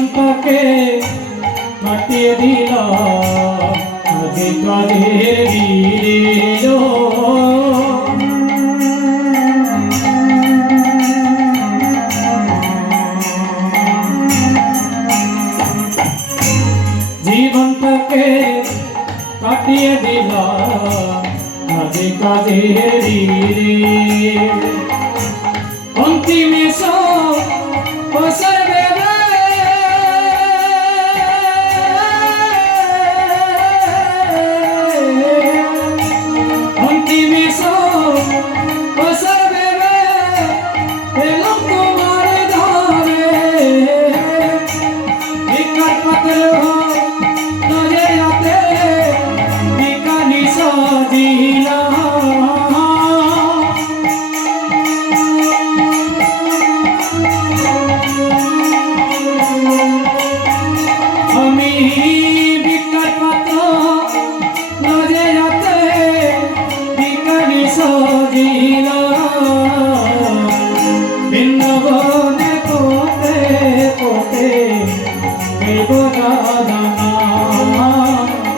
জীবনটাকে কাটিয়ে দিল কাজে কাজের বীরের জীবনটাকে কাটিয়ে দিল কাজে কাজের বীরে অন্তিমে সব বসর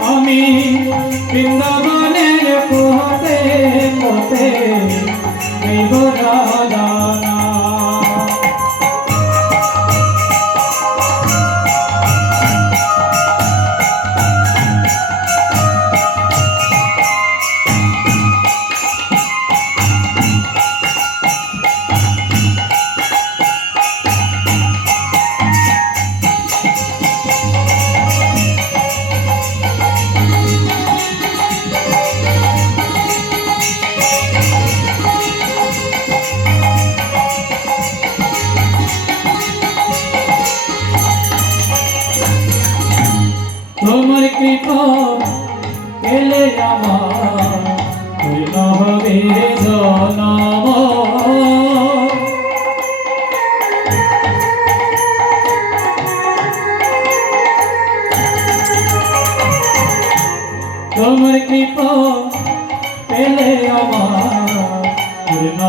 আমি বৃন্দাবন পেলে আমার পূর্ণ হবে জনম। তোমার কৃপা পেলে আমার পূর্ণ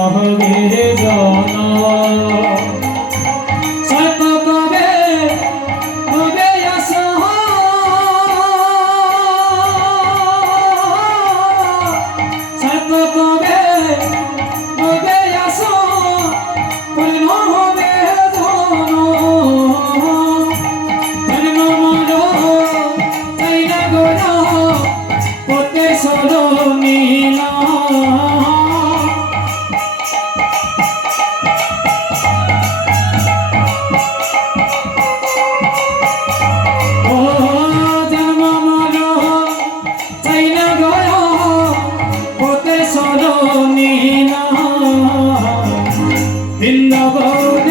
Oh.